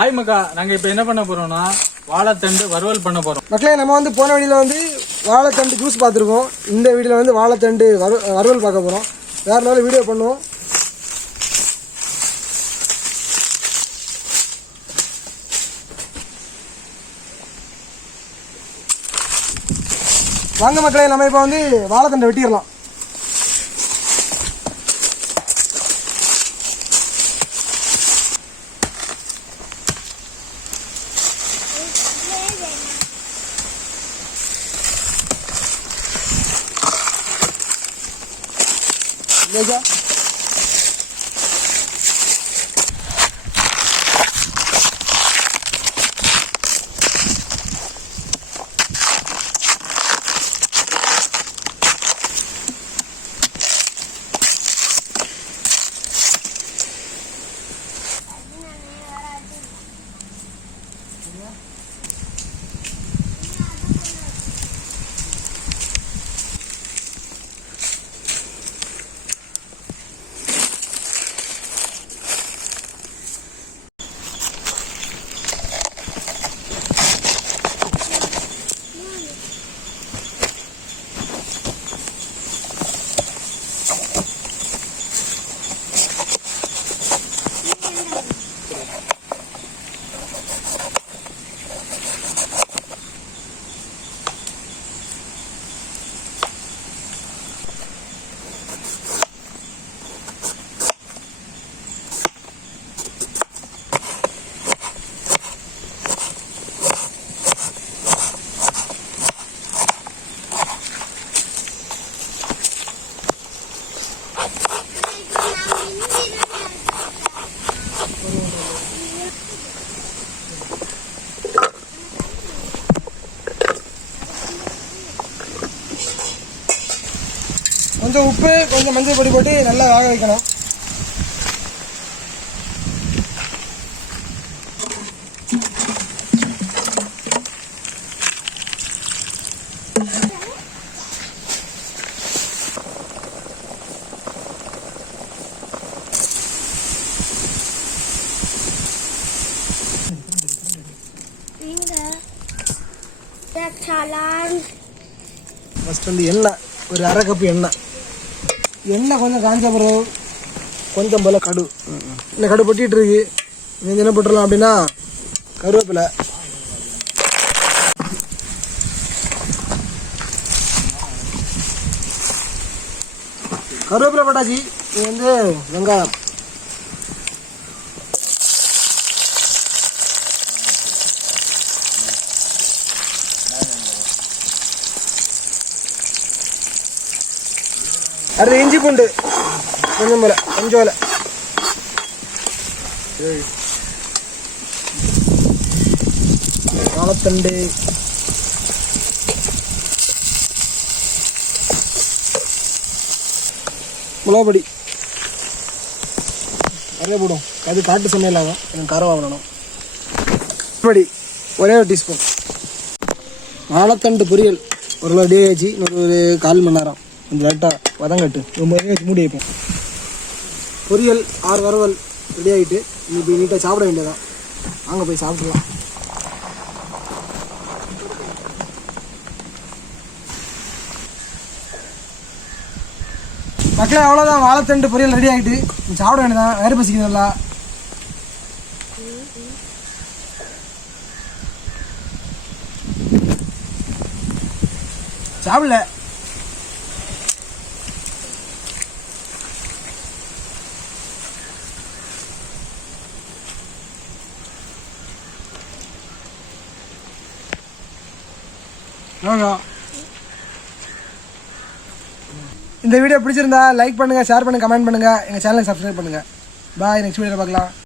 Hi மக்கா, நாங்கள் இப்போ என்ன பண்ண போகிறோம்னா வாழைத்தண்டு வறுவல் பண்ண போகிறோம். மக்களே, நம்ம வந்து போன வீடியோவில் வந்து வாழைத்தண்டு ஜூஸ் பார்த்துருக்கோம். இந்த வீடியோவில் வந்து வாழைத்தண்டு வறுவல் பார்க்க போகிறோம். வேறு லெவலில் வீடியோ பண்ணுவோம். வாங்க மக்களே, நம்ம இப்போ வந்து வாழைத்தண்டை வெட்டிடலாம். கொஞ்சம் உப்பு, கொஞ்சம் மஞ்சள் பொடி போட்டு நல்லா வேக வைக்கணும். ஃபர்ஸ்ட் வந்து எண்ணெய், ஒரு அரை கப்பு எண்ணெய் கொஞ்சம் காஞ்ச பிறகு கொஞ்சம் போல் கடு, இல்லை கடு பொட்டிகிட்டு இருக்கு. நீங்கள் என்ன போட்டுடலாம் அப்படின்னா கருவேப்பிலை, போட்டாச்சு. இது வந்து வெங்காயம், அது இஞ்சி பூண்டு கொஞ்சம் போல, கொஞ்சம் வாழைத்தண்டு, மிளகாப்பொடி நிறைய போடும். அது காட்டு சமையல் ஆகும், எனக்கு காரம் வாங்கணும். பொடி ஒரே ஒரு டீஸ்பூன். வாழைத்தண்டு பொரியல் ஒரு கிலோ டே ஆச்சு. ஒரு 1/4 மணி நேரம் கொஞ்சம் லைட்டாக வதங்கட்டு ரொம்ப வச்சு மூடி வைப்போம். பொரியல் 6 வறுவல் ரெடி ஆகிட்டு இப்போ நீட்டாக சாப்பிட வேண்டியதான். வாங்க போய் சாப்பிடலாம். மக்களே, அவ்வளோதான், வாழைத்தண்டு பொரியல் ரெடி ஆகிட்டு சாப்பிட வேண்டியதான். வேறு பசிக்குது நல்லா. சாப்பிடல இந்த வீடியோ பிடிச்சிருந்தா லைக் பண்ணுங்கள், ஷேர் பண்ணுங்கள், கமெண்ட் பண்ணுங்கள், எங்கள் சேனலுக்கு சப்ஸ்கிரைப் பண்ணுங்கள். பாய், நெக்ஸ்ட் வீடியோவில் பார்க்கலாம்.